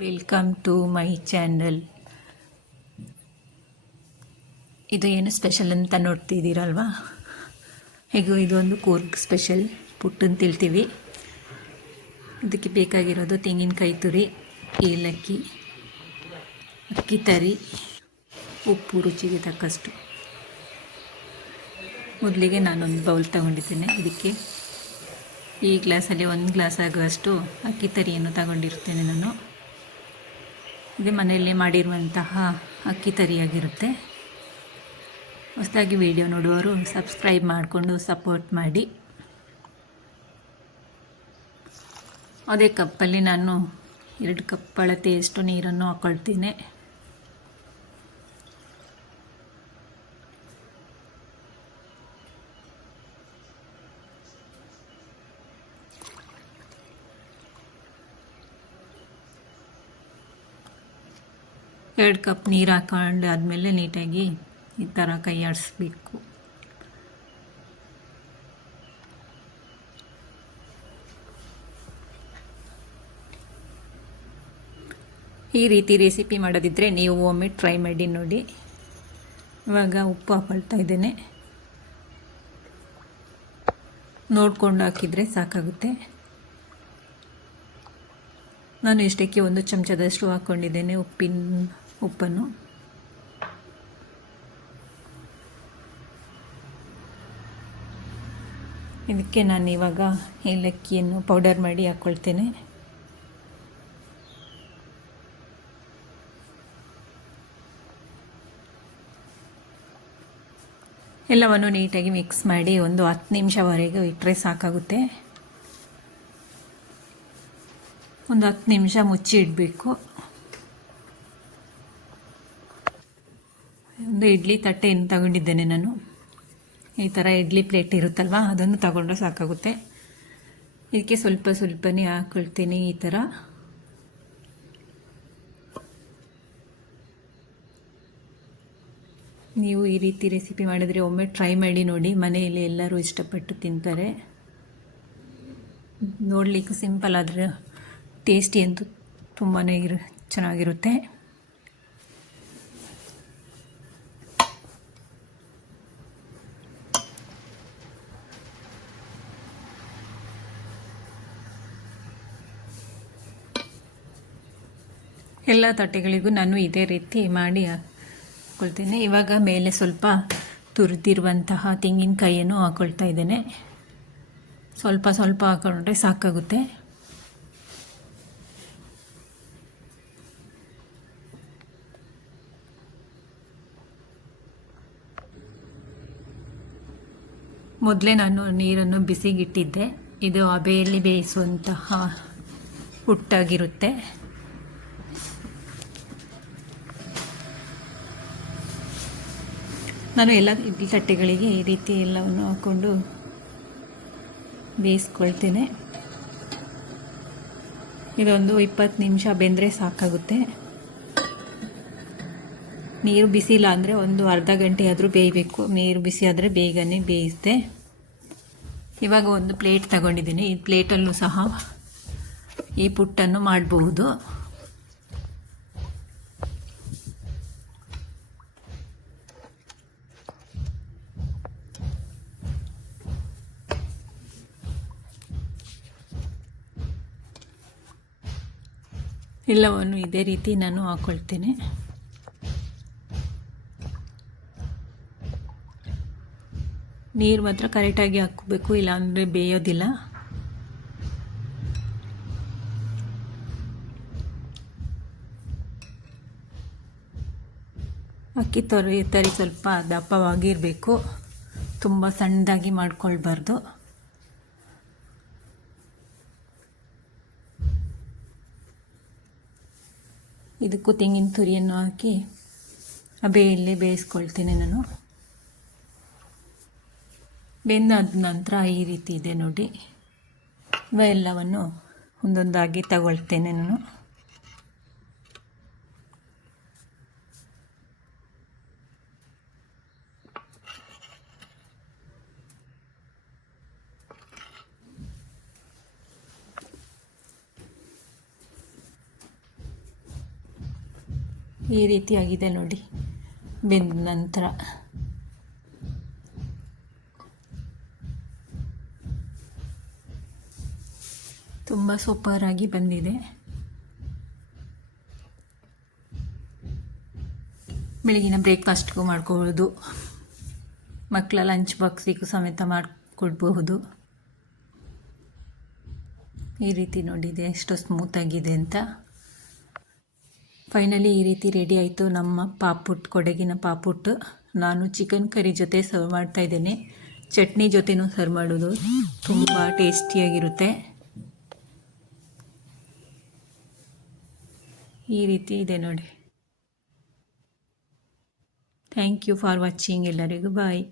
Welcome to my channel. ಇದು ಏನು special ಅಂತ ನೋಡ್ತಿದ್ದೀರಲ್ವಾ? ಹೇಗೂ ಇದೊಂದು ಕೂರ್ಗ್ ಸ್ಪೆಷಲ್ ಪುಟ್ಟು ಅಂತ ಹೇಳ್ತೀವಿ. ಇದಕ್ಕೆ ಬೇಕಾಗಿರೋದು ತೆಂಗಿನಕಾಯಿ ತುರಿ, ಏಲಕ್ಕಿ, ಅಕ್ಕಿ ತರಿ, ಉಪ್ಪು ರುಚಿಗೆ ತಕ್ಕಷ್ಟು. ಮೊದಲಿಗೆ ನಾನೊಂದು ಬೌಲ್ ತಗೊಂಡಿದ್ದೇನೆ. ಇದಕ್ಕೆ ಈ ಗ್ಲಾಸಲ್ಲಿ 1 ಗ್ಲಾಸ್ ಆಗುವಷ್ಟು ಅಕ್ಕಿ ತರಿಯನ್ನು ತಗೊಂಡಿರ್ತೇನೆ ನಾನು. ಇದು ಮನೆಯಲ್ಲೇ ಮಾಡಿರುವಂತಹ ಅಕ್ಕಿ ತರಿಯಾಗಿರುತ್ತೆ. ಹೊಸದಾಗಿ ವಿಡಿಯೋ ನೋಡುವವರು ಸಬ್ಸ್ಕ್ರೈಬ್ ಮಾಡಿಕೊಂಡು ಸಪೋರ್ಟ್ ಮಾಡಿ. ಅದೇ ಕಪ್ಪಲ್ಲಿ ನಾನು 2 ಕಪ್ ಅಳತೆಯಷ್ಟು ನೀರನ್ನು ಹಾಕ್ಕೊಳ್ತೀನಿ. ಎರಡು ಕಪ್ ನೀರು ಹಾಕೊಂಡು ಆದಮೇಲೆ ನೀಟಾಗಿ ಈ ಥರ ಕೈ ಆಡಿಸ್ಬೇಕು. ಈ ರೀತಿ ರೆಸಿಪಿ ಮಾಡೋದಿದ್ದರೆ ನೀವು ಒಮ್ಮೆ ಟ್ರೈ ಮಾಡಿ ನೋಡಿ. ಇವಾಗ ಉಪ್ಪು ಹಾಕೊಳ್ತಾ ಇದ್ದೇನೆ. ನೋಡಿಕೊಂಡು ಹಾಕಿದರೆ ಸಾಕಾಗುತ್ತೆ. ನಾನು ಇಷ್ಟಕ್ಕೆ 1 ಚಮಚದಷ್ಟು ಹಾಕ್ಕೊಂಡಿದ್ದೇನೆ ಉಪ್ಪನ್ನು. ಇದಕ್ಕೆ ನಾನು ಇವಾಗ ಏಲಕ್ಕಿಯನ್ನು ಪೌಡರ್ ಮಾಡಿ ಹಾಕ್ಕೊಳ್ತೇನೆ. ಎಲ್ಲವನ್ನು ನೀಟಾಗಿ ಮಿಕ್ಸ್ ಮಾಡಿ ಒಂದು 10 ನಿಮಿಷವರೆಗೂ ಇಟ್ಟರೆ ಸಾಕಾಗುತ್ತೆ. ಒಂದು 10 ನಿಮಿಷ ಮುಚ್ಚಿ ಇಡಬೇಕು. ಒಂದು ಇಡ್ಲಿ ತಟ್ಟೆಯನ್ನು ತಗೊಂಡಿದ್ದೇನೆ ನಾನು. ಈ ಥರ ಇಡ್ಲಿ ಪ್ಲೇಟ್ ಇರುತ್ತಲ್ವ, ಅದನ್ನು ತಗೊಂಡ್ರೆ ಸಾಕಾಗುತ್ತೆ. ಇದಕ್ಕೆ ಸ್ವಲ್ಪ ಸ್ವಲ್ಪನೇ ಹಾಕ್ಕೊಳ್ತೀನಿ ಈ ಥರ. ನೀವು ಈ ರೀತಿ ರೆಸಿಪಿ ಮಾಡಿದರೆ ಒಮ್ಮೆ ಟ್ರೈ ಮಾಡಿ ನೋಡಿ. ಮನೆಯಲ್ಲಿ ಎಲ್ಲರೂ ಇಷ್ಟಪಟ್ಟು ತಿಂತಾರೆ. ನೋಡಲಿಕ್ಕೆ ಸಿಂಪಲ್ ಆದರೆ ಟೇಸ್ಟಿ ಅಂತೂ ತುಂಬಾ ಚೆನ್ನಾಗಿರುತ್ತೆ. ಎಲ್ಲ ತಟ್ಟೆಗಳಿಗೂ ನಾನು ಇದೇ ರೀತಿ ಮಾಡಿ ಹಾಕ್ಕೊಳ್ತೇನೆ. ಇವಾಗ ಮೇಲೆ ಸ್ವಲ್ಪ ತುರಿದಿರುವಂತಹ ತೆಂಗಿನಕಾಯಿಯನ್ನು ಹಾಕ್ಕೊಳ್ತಾ ಇದ್ದೇನೆ. ಸ್ವಲ್ಪ ಸ್ವಲ್ಪ ಹಾಕೊಂಡ್ರೆ ಸಾಕಾಗುತ್ತೆ. ಮೊದಲೇ ನಾನು ನೀರನ್ನು ಬಿಸಿಗಿಟ್ಟಿದ್ದೆ. ಇದು ಹಬೆಯಲ್ಲಿ ಬೇಯಿಸುವಂತಹ ಹುಟ್ಟಾಗಿರುತ್ತೆ. ನಾನು ಎಲ್ಲ ಇಡ್ಲಿ ತಟ್ಟೆಗಳಿಗೆ ಈ ರೀತಿ ಎಲ್ಲವನ್ನು ಹಾಕ್ಕೊಂಡು ಬೇಯಿಸ್ಕೊಳ್ತೇನೆ. ಇದೊಂದು 20 ನಿಮಿಷ ಬೆಂದರೆ ಸಾಕಾಗುತ್ತೆ. ನೀರು ಬಿಸಿ ಇಲ್ಲ ಅಂದರೆ ಒಂದು ಅರ್ಧ ಗಂಟೆ ಆದರೂ ಬೇಯಬೇಕು. ನೀರು ಬಿಸಿ ಆದರೆ ಬೇಗನೆ ಬೇಯಿಸುತ್ತೆ. ಇವಾಗ ಒಂದು ಪ್ಲೇಟ್ ತಗೊಂಡಿದ್ದೀನಿ. ಈ ಪ್ಲೇಟಲ್ಲೂ ಸಹ ಈ ಪುಟ್ಟನ್ನು ಮಾಡಬಹುದು. ಎಲ್ಲವನ್ನು ಇದೇ ರೀತಿ ನಾನು ಹಾಕ್ಕೊಳ್ತೇನೆ. ನೀರು ಮಾತ್ರ ಕರೆಕ್ಟಾಗಿ ಹಾಕಬೇಕು, ಇಲ್ಲಾಂದರೆ ಬೇಯೋದಿಲ್ಲ. ಅಕ್ಕಿ ತರಿ ಸ್ವಲ್ಪ ದಪ್ಪವಾಗಿರಬೇಕು, ತುಂಬ ಸಣ್ಣದಾಗಿ ಮಾಡ್ಕೊಳ್ಬಾರ್ದು. ಇದಕ್ಕೂ ತೆಂಗಿನ ತುರಿಯನ್ನು ಹಾಕಿ ಹಬೆಯಲ್ಲಿ ಬೇಯಿಸ್ಕೊಳ್ತೇನೆ ನಾನು. ಬೆಂದಾದ ನಂತರ ಈ ರೀತಿ ಇದೆ ನೋಡಿ. ಇವೆಲ್ಲವನ್ನು ಒಂದೊಂದಾಗಿ ತಗೊಳ್ತೇನೆ ನಾನು. ಈ ರೀತಿಯಾಗಿದೆ ನೋಡಿ ಬೆಂದ ನಂತರ. ತುಂಬ ಸೂಪರಾಗಿ ಬಂದಿದೆ. ಬೆಳಗಿನ ಬ್ರೇಕ್ಫಾಸ್ಟ್ಗೂ ಮಾಡ್ಕೊಬೋದು, ಮಕ್ಕಳ ಲಂಚ್ ಬಾಕ್ಸಿಗೂ ಸಮೇತ ಮಾಡಿಕೊಡ್ಬಹುದು. ಈ ರೀತಿ ನೋಡಿದೆ ಎಷ್ಟು ಸ್ಮೂತಾಗಿದೆ ಅಂತ. ಫೈನಲಿ ಈ ರೀತಿ ರೆಡಿ ಆಯಿತು ನಮ್ಮ ಪಾಪುಟ್, ಕೊಡಗಿನ ಪಾಪುಟ್. ನಾನು ಚಿಕನ್ ಕರಿ ಜೊತೆ ಸರ್ವ್ ಮಾಡ್ತಾ ಇದ್ದೇನೆ. ಚಟ್ನಿ ಜೊತೆನೂ ಸರ್ವ್ ಮಾಡೋದು ತುಂಬ ಟೇಸ್ಟಿಯಾಗಿರುತ್ತೆ. ಈ ರೀತಿ ಇದೆ ನೋಡಿ. Thank you for watching. ಎಲ್ಲರಿಗೂ ಬಾಯ್.